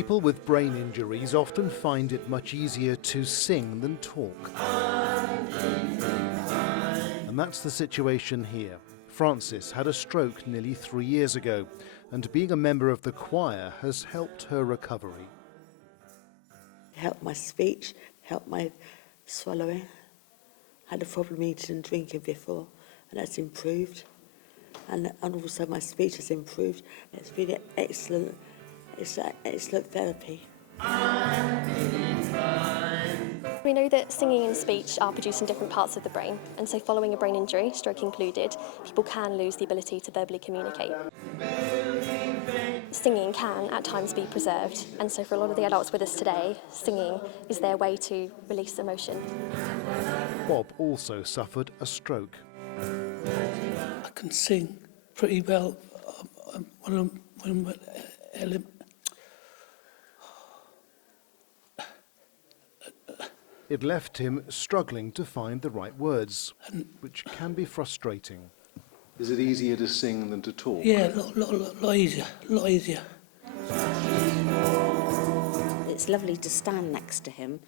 People with brain injuries often find it much easier to sing than talk. And that's the situation here. Frances had a stroke nearly 3 years ago, and being a member of the choir has helped her recovery. Helped my speech, helped my swallowing. I had a problem eating and drinking before, and that's improved. And also my speech has improved. It's really excellent. It's excellent therapy. We know that singing and speech are produced in different parts of the brain, and so following a brain injury, stroke included, people can lose the ability to verbally communicate. Singing can at times be preserved, and so for a lot of the adults with us today, singing is their way to release emotion. Bob also suffered a stroke. I can sing pretty well. It left him struggling to find the right words, which can be frustrating. Is it easier to sing than to talk? Yeah, a lot easier, a lot easier. It's lovely to stand next to him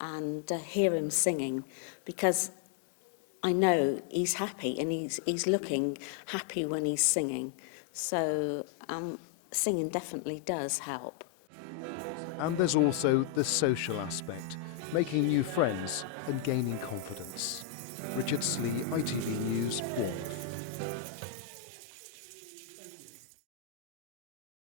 and hear him singing, because I know he's happy and he's looking happy when he's singing. So singing definitely does help. And there's also the social aspect, making new friends and gaining confidence. Richard Slee, ITV News, Bournemouth.